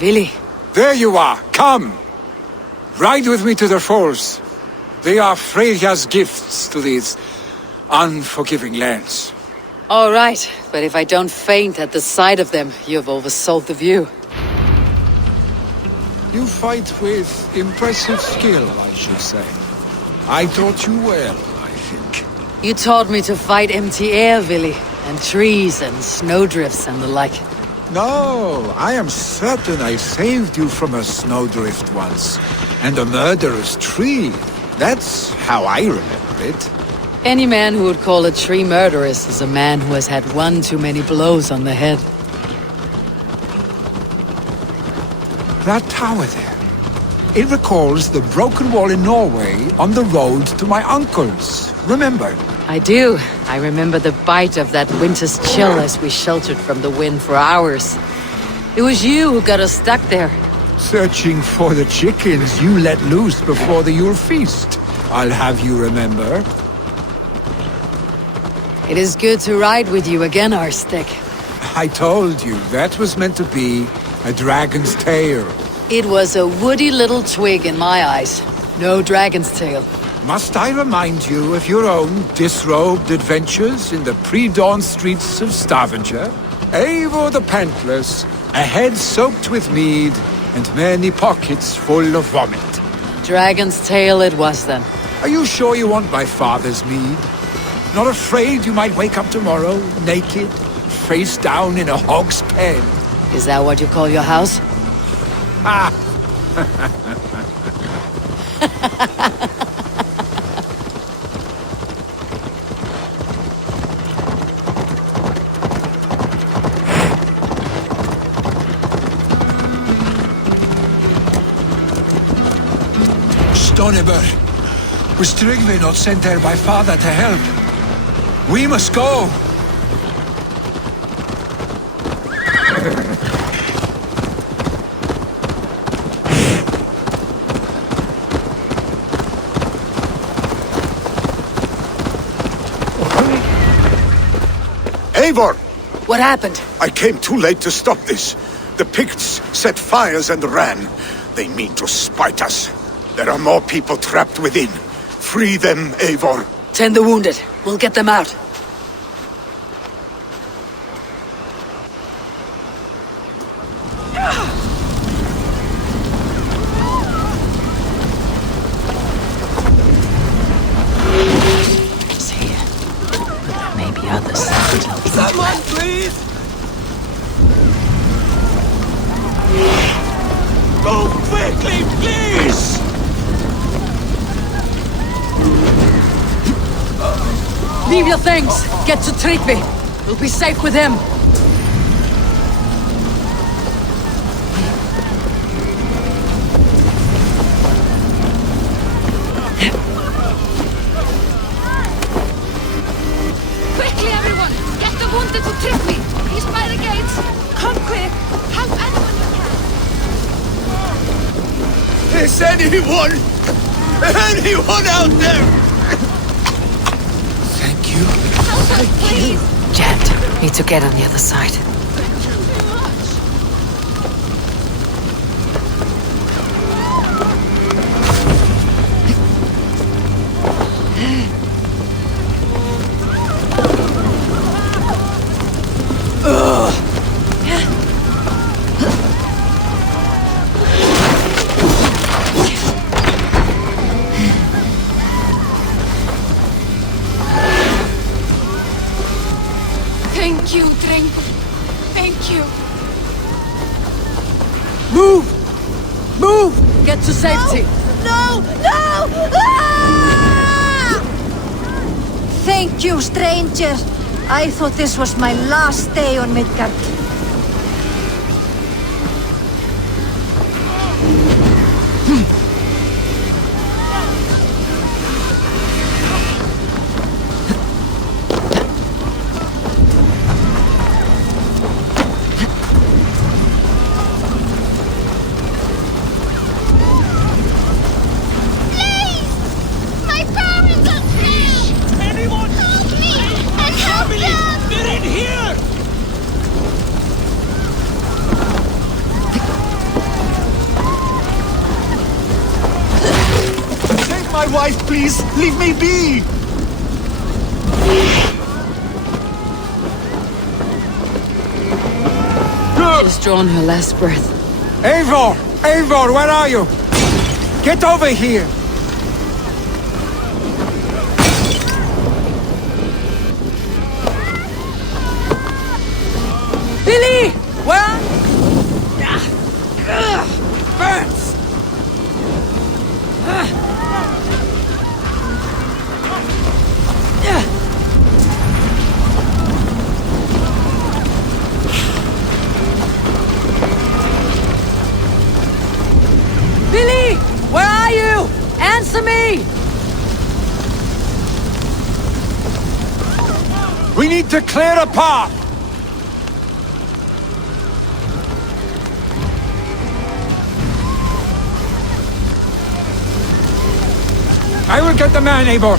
Willi. There you are! Come! Ride with me to the falls. They are Freya's gifts to these unforgiving lands. All right, but if I don't faint at the sight of them, you've oversold the view. You fight with impressive skill, I should say. I taught you well, I think. You taught me to fight empty air, Willi, and trees and snowdrifts and the like. No, I am certain I saved you from a snowdrift once, and a murderous tree. That's how I remember it. Any man who would call a tree murderous is a man who has had one too many blows on the head. That tower there. It recalls the broken wall in Norway on the road to my uncle's. Remember? I do. I remember the bite of that winter's chill as we sheltered from the wind for hours. It was you who got us stuck there. Searching for the chickens you let loose before the Yule feast. I'll have you remember. It is good to ride with you again, Arstic. I told you, that was meant to be a dragon's tail. It was a woody little twig in my eyes. No dragon's tail. Must I remind you of your own disrobed adventures in the pre-dawn streets of Stavanger? Eivor the Pantless, a head soaked with mead, and many pockets full of vomit. Dragon's tail it was then. Are you sure you want my father's mead? Not afraid you might wake up tomorrow, naked, face down in a hog's pen? Is that what you call your house? Ah! Stoneber, was TRYGVE not sent there by father to help? We must go! Eivor! What happened? I came too late to stop this. The Picts set fires and ran. They mean to spite us. There are more people trapped within. Free them, Eivor. Tend the wounded. We'll get them out. See, maybe others. Someone, please! Go quickly, please! Leave your things. Get to TRYGVE. We'll be safe with him. Quickly, everyone! Get the wounded to TRYGVE! He's by the gates! Come quick! Help anyone you can! Is anyone out there? Thank you. Help us, please! Jet, need to get on the other side. Thank you, Drink. Thank you. Move! Move! Get to safety. No! No! Ah! Thank you, stranger. I thought this was my last day on Midgard. My parents are free! Anyone help me! And help them! They're in here! wife, please! Leave me be! She's drawn her last breath. Eivor! Eivor, where are you? Get over here! Billy! Where? Burns! Billy! Where are you? Answer me! We need to clear a path! I will get the man, Eivor.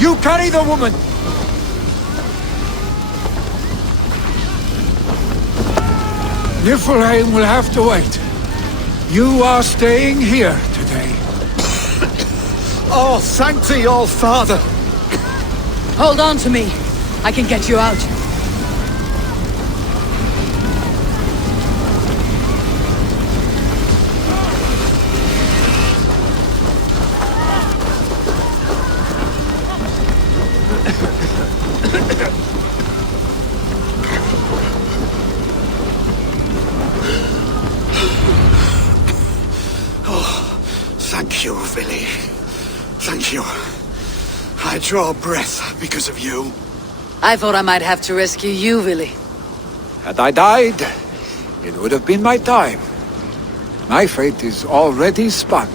You carry the woman. Niflheim will have to wait. You are staying here today. Oh, Sancti All Father! Hold on to me. I can get you out. Thank you, Billy. Thank you. I draw breath because of you. I thought I might have to rescue you, Billy. Had I died, it would have been my time. My fate is already spun.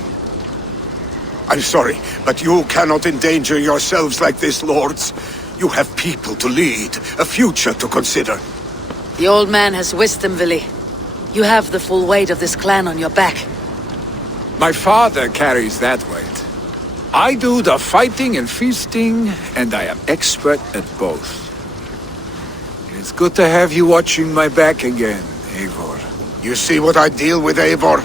I'm sorry, but you cannot endanger yourselves like this, lords. You have people to lead, a future to consider. The old man has wisdom, Billy. You have the full weight of this clan on your back. My father carries that weight. I do the fighting and feasting, and I am expert at both. It's good to have you watching my back again, Eivor. You see what I deal with, Eivor?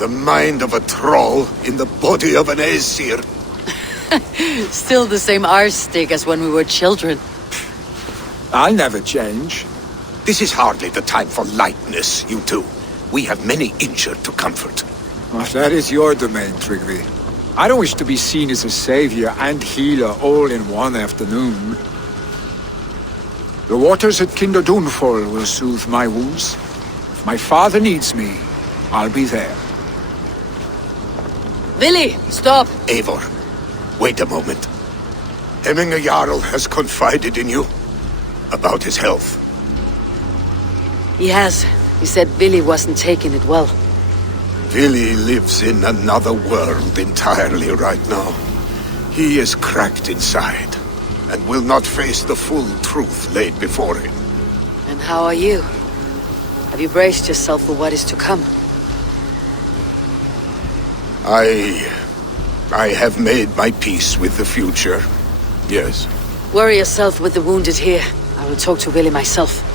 The mind of a troll in the body of an Aesir. Still the same arse stick as when we were children. I'll never change. This is hardly the time for lightness, you two. We have many injured to comfort. Well, that is your domain, TRYGVE. I don't wish to be seen as a savior and healer all in one afternoon. The waters at Kinderdunfol will soothe my wounds. If my father needs me, I'll be there. Billy, stop! Eivor, wait a moment. Hemminger Jarl has confided in you about his health. He has. He said Billy wasn't taking it well. Billy lives in another world entirely right now. He is cracked inside, and will not face the full truth laid before him. And how are you? Have you braced yourself for what is to come? I have made my peace with the future. Yes. Worry yourself with the wounded here. I will talk to Billy myself.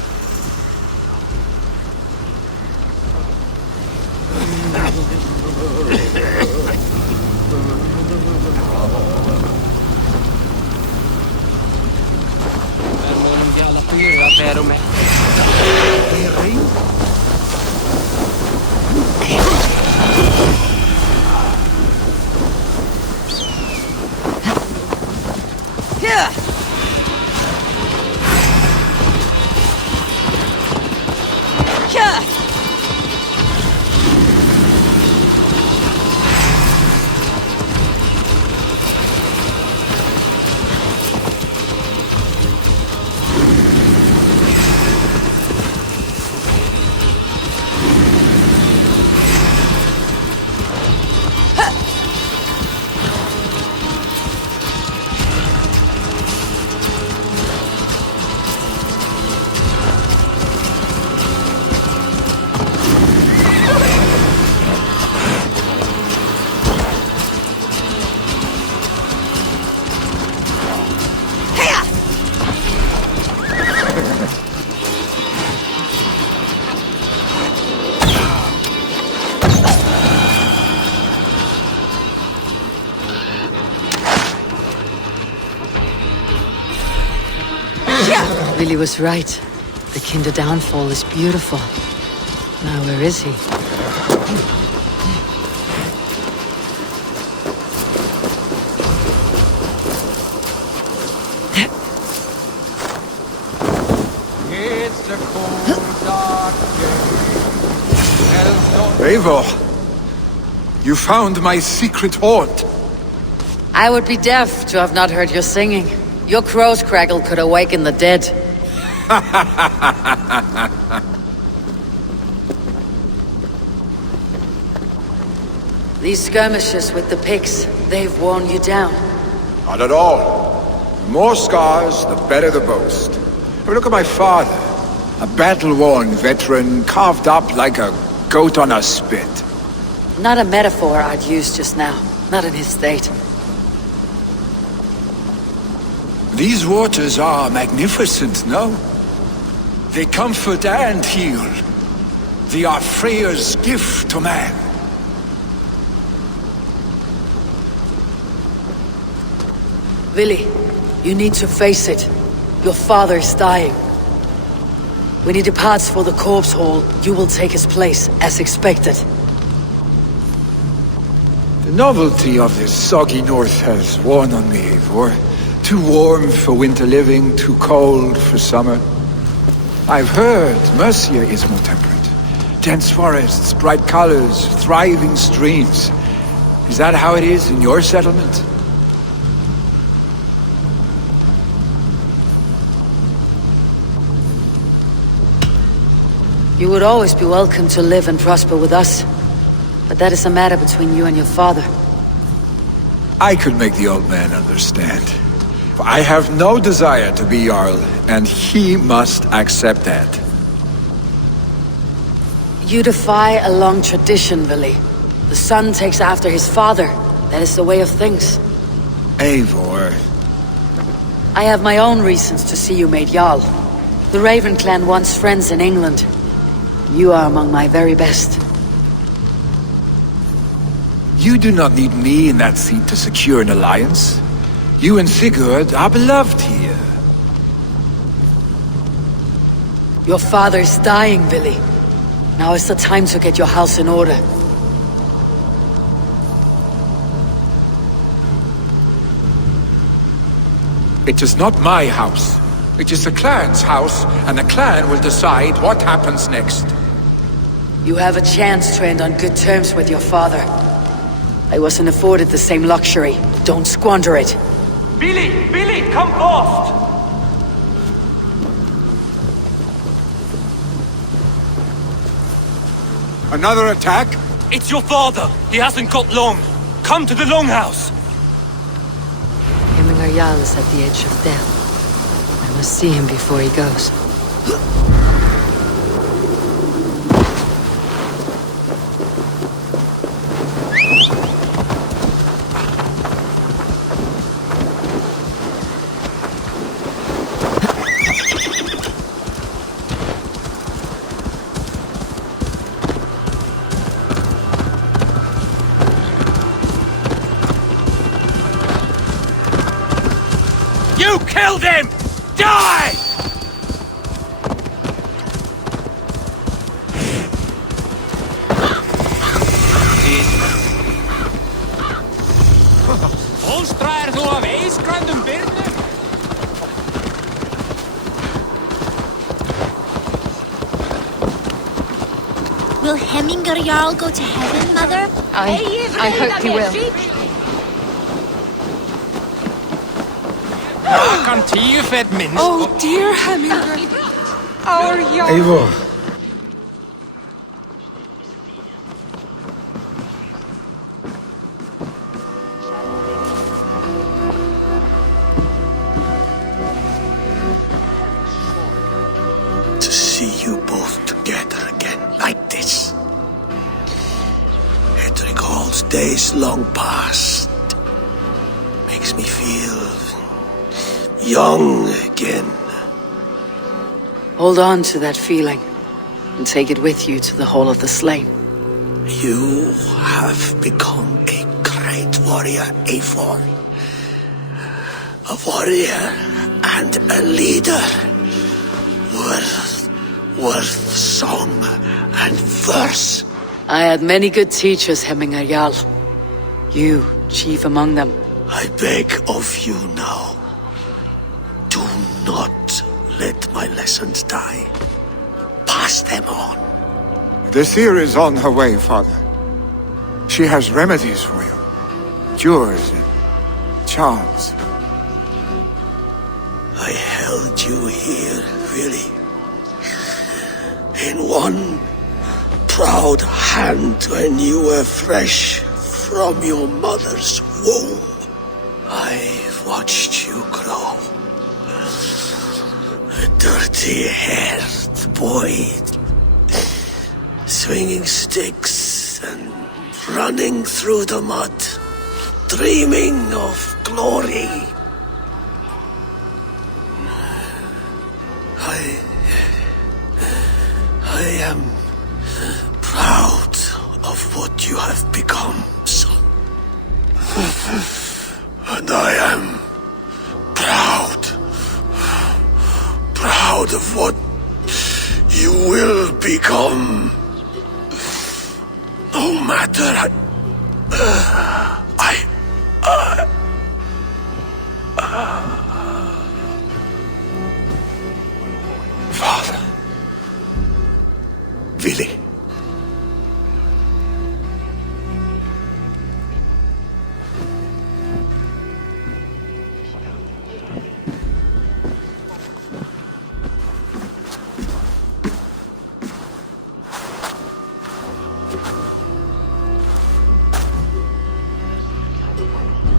Billy was right. The Kinder downfall is beautiful. Now where is he? It's a cold, dark day. Eivor, you found my secret haunt. I would be deaf to have not heard your singing. Your crow's crackle could awaken the dead. These skirmishes with the pigs, they've worn you down. Not at all. The more scars, the better the boast. But look at my father. A battle-worn veteran, carved up like a goat on a spit. Not a metaphor I'd use just now. Not in his state. These waters are magnificent, no? They comfort and heal. They are Freya's gift to man. Vili, you need to face it. Your father is dying. When he departs for the corpse hall, you will take his place, as expected. The novelty of this soggy north has worn on me, Eivor. Too warm for winter living, too cold for summer. I've heard Mercia is more temperate. Dense forests, bright colors, thriving streams. Is that how it is in your settlement? You would always be welcome to live and prosper with us. But that is a matter between you and your father. I could make the old man understand. I have no desire to be Jarl, and he must accept that. You defy a long tradition, Vili. The son takes after his father. That is the way of things. Eivor. I have my own reasons to see you made Jarl. The Raven clan wants friends in England. You are among my very best. You do not need me in that seat to secure an alliance. You and Sigurd are beloved here. Your father is dying, Vili. Now is the time to get your house in order. It is not my house. It is the clan's house, and the clan will decide what happens next. You have a chance to end on good terms with your father. I wasn't afforded the same luxury. Don't squander it. Billy, come fast! Another attack? It's your father. He hasn't got long. Come to the longhouse. Hemming Jarl is at the edge of death. I must see him before he goes. You killed him! Die! Holstraðir þú af eisgröndum byrnu? Will Hemminger Jarl go to heaven, Mother? I hope he will. Kan 10 fett minst. Oh, dear Hemminger. Our young... Eivor. To see you both together again like this. It recalls days long past. Makes me feel young again. Hold on to that feeling, and take it with you to the Hall of the Slain. You have become a great warrior, Eivor. A warrior and a a leader worth song and verse. I had many good teachers, Hemminger Jarl. You, chief among them. I beg of you now, do not let my lessons die. Pass them on. The seer is on her way, Father. She has remedies for you. Cures and charms. I held you here, really. In one proud hand when you were fresh from your mother's womb. I've watched you grow. A dirty-haired boy, swinging sticks and running through the mud, dreaming of glory. I am proud of what you have become, son. And I am proud of what you will become. No matter Father. Willi.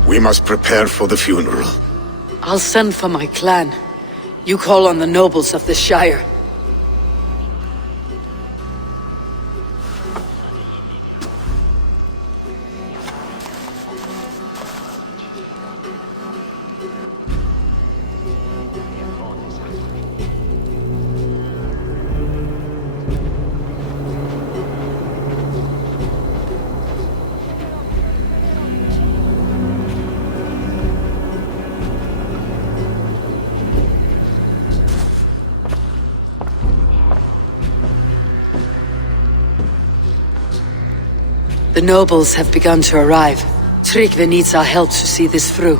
We must prepare for the funeral. I'll send for my clan. You call on the nobles of the Shire. The nobles have begun to arrive. TRYGVE needs our help to see this through.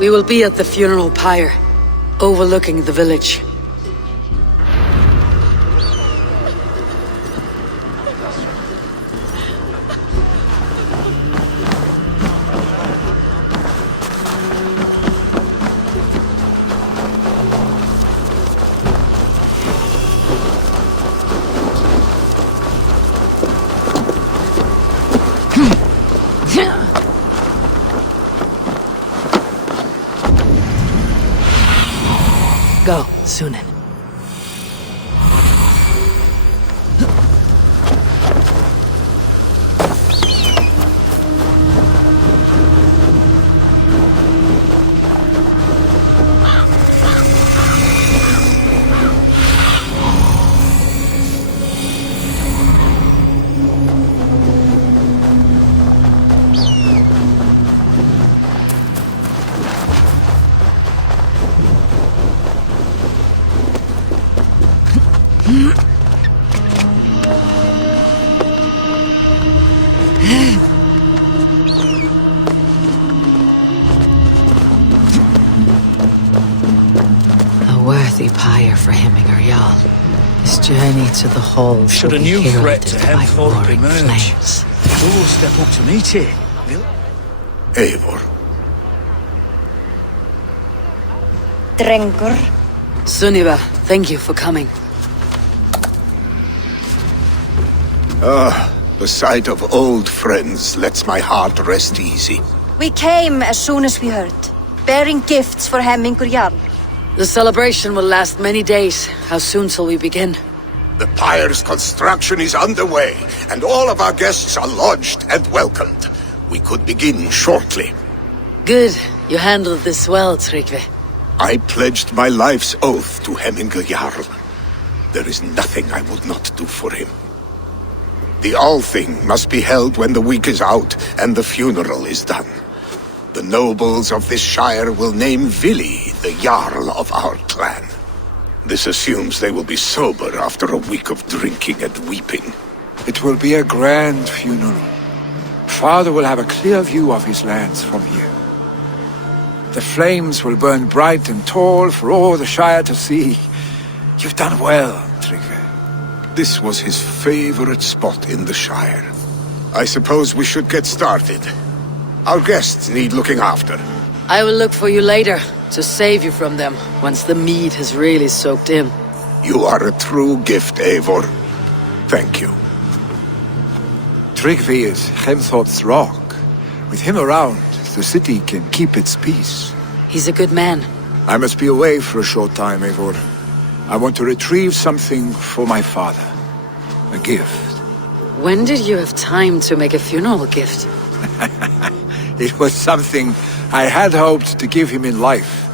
We will be at the funeral pyre, overlooking the village. Go, Sunan. Pyre for Hemminger Jarl. His journey to the hall should a new threat to Hemthorpe emerge, who will step up to meet it? Eivor. Drengur. Sunniva, thank you for coming. The sight of old friends lets my heart rest easy. We came as soon as we heard, bearing gifts for Hemminger Jarl. The celebration will last many days. How soon till we begin? The pyre's construction is underway, and all of our guests are lodged and welcomed. We could begin shortly. Good. You handled this well, TRYGVE. I pledged my life's oath to Hemminger Jarl. There is nothing I would not do for him. The All-Thing must be held when the week is out and the funeral is done. The nobles of this shire will name Vili the Jarl of our clan. This assumes they will be sober after a week of drinking and weeping. It will be a grand funeral. Father will have a clear view of his lands from here. The flames will burn bright and tall for all the Shire to see. You've done well, TRYGVE. This was his favorite spot in the Shire. I suppose we should get started. Our guests need looking after. I will look for you later, to save you from them, once the mead has really soaked in. You are a true gift, Eivor. Thank you. TRYGVE is Hemthorpe's rock. With him around, the city can keep its peace. He's a good man. I must be away for a short time, Eivor. I want to retrieve something for my father. A gift. When did you have time to make a funeral gift? It was something I had hoped to give him in life.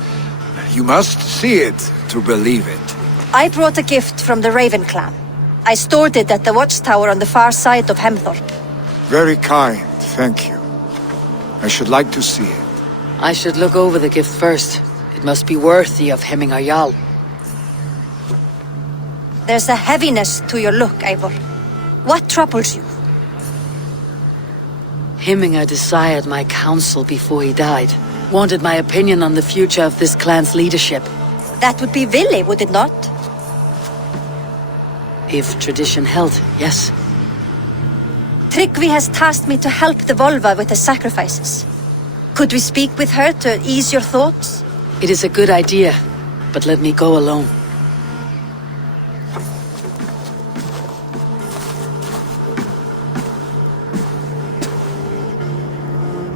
You must see it to believe it. I brought a gift from the Raven clan. I stored it at the watchtower on the far side of Hemthorpe. Very kind, thank you. I should like to see it. I should look over the gift first. It must be worthy of Hemming our Jarl. There's a heaviness to your look, Eivor. What troubles you? Hemminger desired my counsel before he died. Wanted my opinion on the future of this clan's leadership. That would be Vili, would it not? If tradition held, yes. TRYGVE has tasked me to help the Volva with the sacrifices. Could we speak with her to ease your thoughts? It is a good idea, but let me go alone.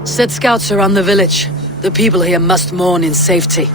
Set scouts around the village. The people here must mourn in safety.